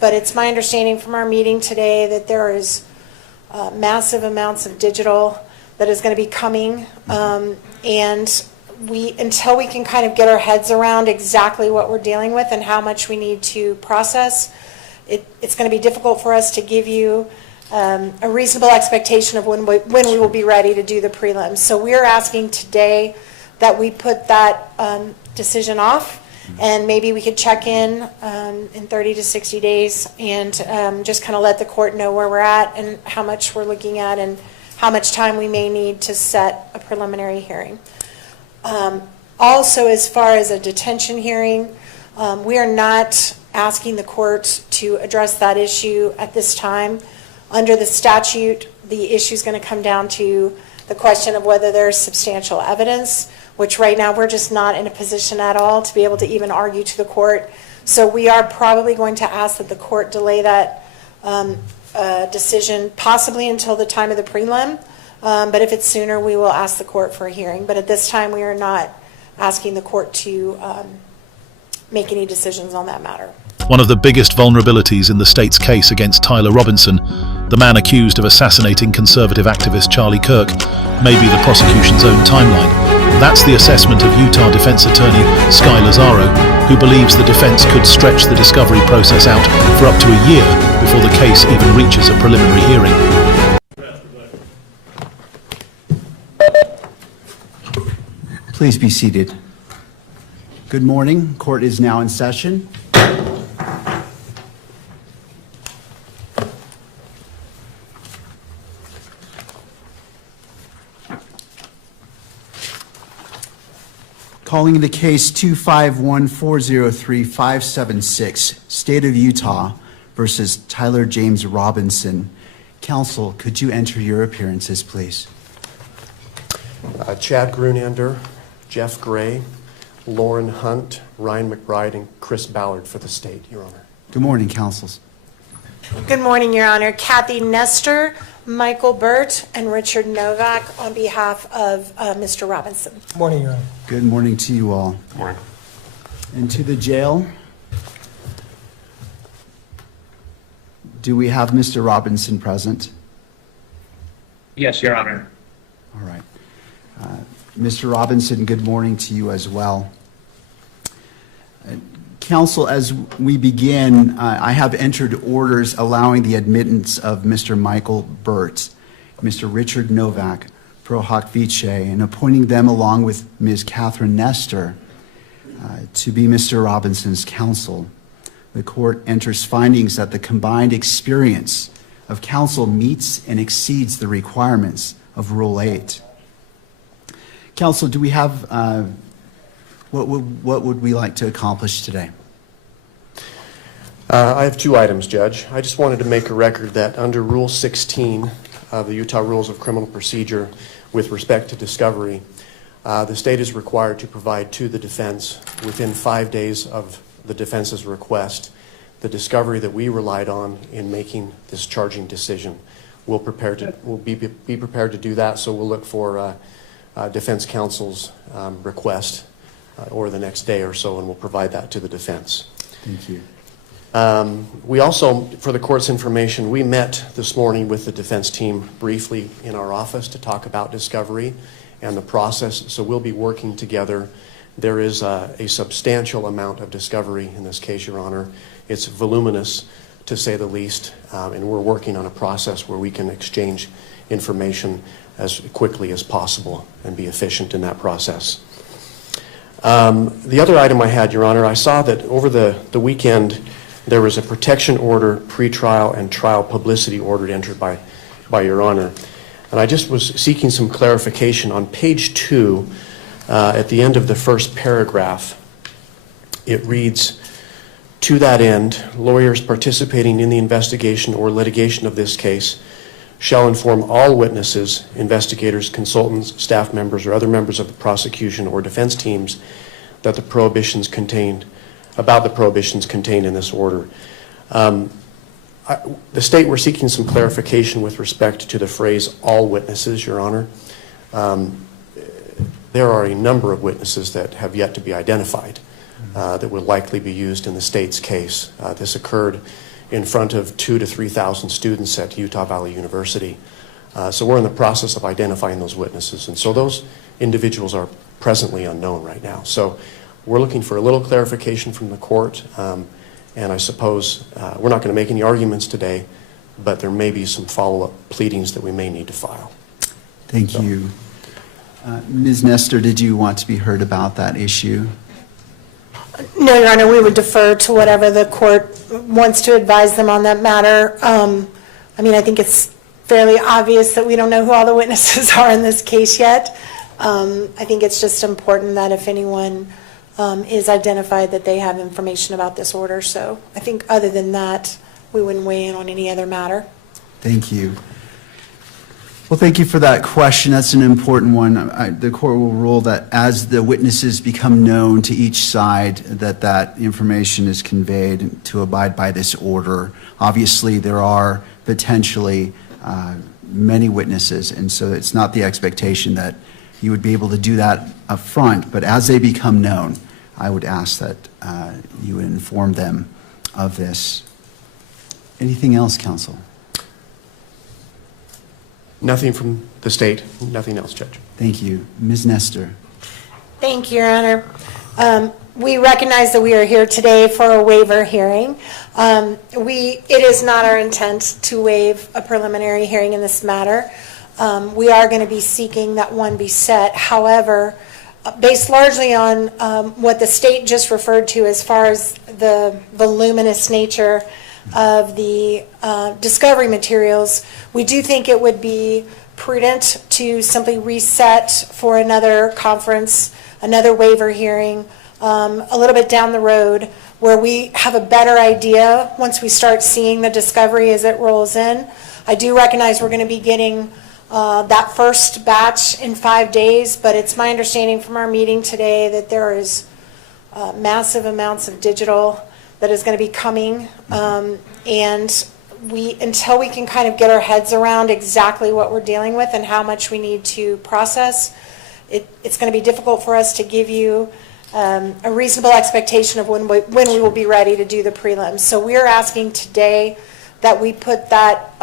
But it's my understanding from our meeting today that there is massive amounts of digital that is going to be coming, and until we can kind of get our heads around exactly what we're dealing with and how much we need to process, it's going to be difficult for us to give you a reasonable expectation of when we will be ready to do the prelims. So we're asking today that we put that decision off, and maybe we could check in 30 to 60 days and just kind of let the court know where we're at and how much we're looking at and how much time we may need to set a preliminary hearing. Also, as far as a detention hearing, we are not asking the court to address that issue at this time. Under the statute, the issue is going to come down to the question of whether there's substantial evidence, which right now we're just not in a position at all to be able to even argue to the court. So we are probably going to ask that the court delay that decision possibly until the time of the prelim. But if it's sooner, we will ask the court for a hearing. But at this time, we are not asking the court to make any decisions on that matter. One of the biggest vulnerabilities in the state's case against Tyler Robinson, the man accused of assassinating conservative activist Charlie Kirk, may be the prosecution's own timeline. That's the assessment of Utah defense attorney Sky Lazaro, who believes the defense could stretch the discovery process out for up to a year before the case even reaches a preliminary hearing. Please be seated. Good morning. Court is now in session. Calling the case 251403576, State of Utah versus Tyler James Robinson. Counsel, could you enter your appearances, please? Chad Grunander, Jeff Gray, Lauren Hunt, Ryan McBride, and Chris Ballard for the state, Your Honor. Good morning, counsels. Good morning, Your Honor. Kathy Nestor, Michael Burt, and Richard Novak on behalf of Mr. Robinson. Good morning, Your Honor. Good morning to you all. Good morning. And to the jail, do we have Mr. Robinson present? Yes, Your Honor. All right. Mr. Robinson, good morning to you as well. Counsel, as we begin, I have entered orders allowing the admittance of Mr. Michael Burt, Mr. Richard Novak, pro hoc vice, and appointing them along with Ms. Catherine Nestor to be Mr. Robinson's counsel. The court enters findings that the combined experience of counsel meets and exceeds the requirements of Rule 8. Counsel, do we have, what would we like to accomplish today? I have two items, Judge. I just wanted to make a record that under Rule 16 of the Utah Rules of Criminal Procedure with respect to discovery, the state is required to provide to the defense within 5 days of the defense's request the discovery that we relied on in making this charging decision. We'll be prepared to do that, so we'll look for defense counsel's request or the next day or so, and we'll provide that to the defense. Thank you. We also, for the court's information, we met this morning with the defense team briefly in our office to talk about discovery and the process, so we'll be working together. There is a substantial amount of discovery in this case, Your Honor. It's voluminous, to say the least, and we're working on a process where we can exchange information as quickly as possible and be efficient in that process. The other item I had, Your Honor, I saw that over the weekend there was a protection order, pretrial, and trial publicity order entered by Your Honor. And I just was seeking some clarification. On page 2, at the end of the first paragraph, it reads, "To that end, lawyers participating in the investigation or litigation of this case shall inform all witnesses, investigators, consultants, staff members, or other members of the prosecution or defense teams that the prohibitions contained in this order." The state were seeking some clarification with respect to the phrase "all witnesses," Your Honor. There are a number of witnesses that have yet to be identified that will likely be used in the state's case. This occurred in front of 2,000 to 3,000 students at Utah Valley University. So we're in the process of identifying those witnesses, and so those individuals are presently unknown right now. So we're looking for a little clarification from the court, and I suppose we're not going to make any arguments today, but there may be some follow-up pleadings that we may need to file. Thank you. Ms. Nestor, did you want to be heard about that issue? No, Your Honor, we would defer to whatever the court wants to advise them on that matter. I mean, I think it's fairly obvious that we don't know who all the witnesses are in this case yet. I think it's just important that if anyone is identified, that they have information about this order. So I think other than that, we wouldn't weigh in on any other matter. Thank you. Well, thank you for that question. That's an important one. The court will rule that as the witnesses become known to each side, that information is conveyed to abide by this order. Obviously, there are potentially many witnesses, and so it's not the expectation that you would be able to do that up front, but as they become known, I would ask that you would inform them of this. Anything else, counsel? Nothing from the state, nothing else, Judge. Thank you. Ms. Nestor. Thank you, Your Honor. We recognize that we are here today for a waiver hearing. It is not our intent to waive a preliminary hearing in this matter. We are going to be seeking that one be set. However, based largely on what the state just referred to as far as the voluminous nature of the discovery materials, we do think it would be prudent to simply reset for another conference, another waiver hearing, a little bit down the road, where we have a better idea once we start seeing the discovery as it rolls in. I do recognize we're going to be getting that first batch in 5 days, but it's my understanding from our meeting today that there is massive amounts of digital that is going to be coming, and until we can kind of get our heads around exactly what we're dealing with and how much we need to process, it's going to be difficult for us to give you a reasonable expectation of when we will be ready to do the prelims. So we're asking today that we put that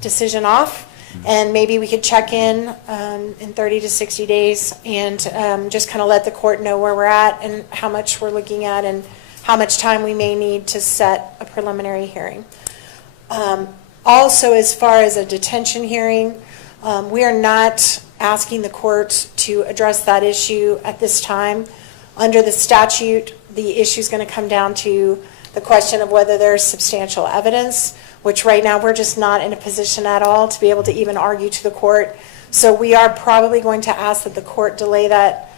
decision off, and maybe we could check in 30 to 60 days and just kind of let the court know where we're at and how much we're looking at and how much time we may need to set a preliminary hearing. Also, as far as a detention hearing, we are not asking the court to address that issue at this time. Under the statute, the issue is going to come down to the question of whether there's substantial evidence, which right now we're just not in a position at all to be able to even argue to the court. So we are probably going to ask that the court delay that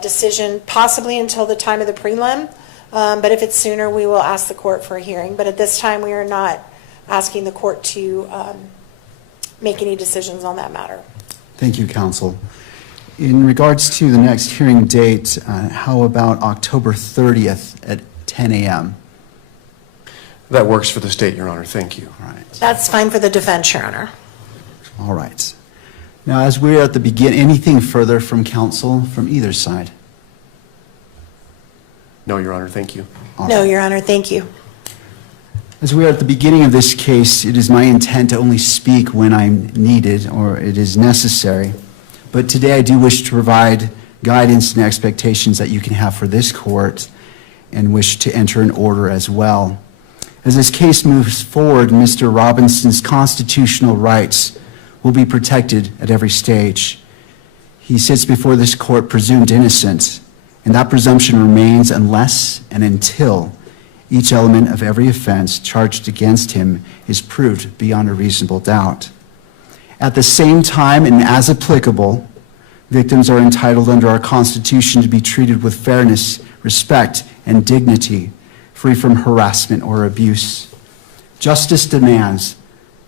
decision possibly until the time of the prelim, but if it's sooner, we will ask the court for a hearing. But at this time, we are not asking the court to make any decisions on that matter. Thank you, counsel. In regards to the next hearing date, how about October 30th at 10 a.m.? That works for the state, Your Honor. Thank you. All right. That's fine for the defense, Your Honor. All right. Now, as we're at the beginning, anything further from counsel from either side? No, Your Honor. Thank you. No, Your Honor, thank you. As we are at the beginning of this case, it is my intent to only speak when I'm needed or it is necessary. But today I do wish to provide guidance and expectations that you can have for this court and wish to enter an order as well. As this case moves forward, Mr. Robinson's constitutional rights will be protected at every stage. He sits before this court presumed innocent, and that presumption remains unless and until each element of every offense charged against him is proved beyond a reasonable doubt. At the same time, and as applicable, victims are entitled under our Constitution to be treated with fairness, respect, and dignity, free from harassment or abuse. Justice demands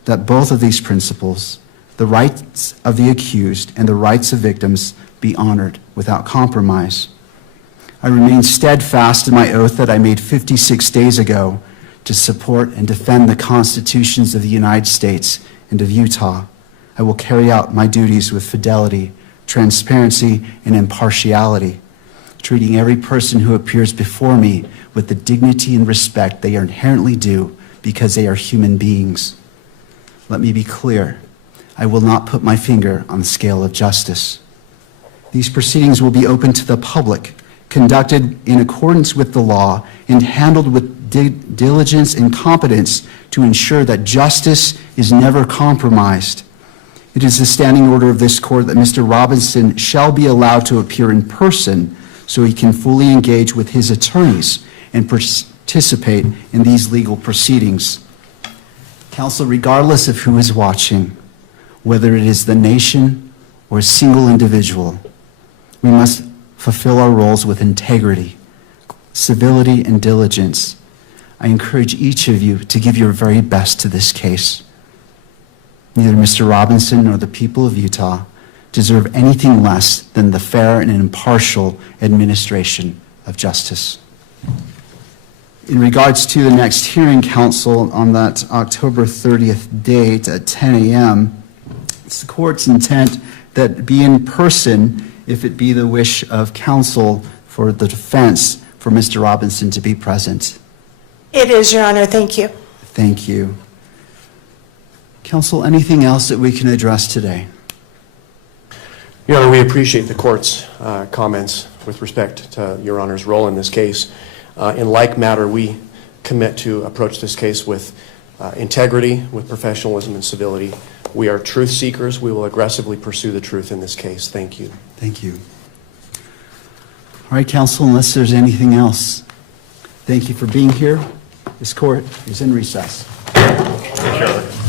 that both of these principles, the rights of the accused and the rights of victims, be honored without compromise. I remain steadfast in my oath that I made 56 days ago to support and defend the constitutions of the United States and of Utah. I will carry out my duties with fidelity, transparency, and impartiality. treating every person who appears before me with the dignity and respect they are inherently due because they are human beings. Let me be clear. I will not put my finger on the scale of justice. These proceedings will be open to the public, conducted in accordance with the law, and handled with diligence and competence to ensure that justice is never compromised. It is the standing order of this court that Mr. Robinson shall be allowed to appear in person so he can fully engage with his attorneys and participate in these legal proceedings. Counsel, regardless of who is watching, whether it is the nation or a single individual, we must fulfill our roles with integrity, civility, and diligence. I encourage each of you to give your very best to this case. Neither Mr. Robinson nor the people of Utah deserve anything less than the fair and impartial administration of justice. In regards to the next hearing, counsel, on that October 30th date at 10 a.m., it's the court's intent that be in person if it be the wish of counsel for the defense for Mr. Robinson to be present. It is, Your Honor. Thank you. Thank you. Counsel, anything else that we can address today? Your Honor, we appreciate the court's comments with respect to Your Honor's role in this case. In like matter, we commit to approach this case with integrity, with professionalism and civility. We are truth seekers. We will aggressively pursue the truth in this case. Thank you. Thank you. All right, counsel, unless there's anything else, thank you for being here. This court is in recess. Sure.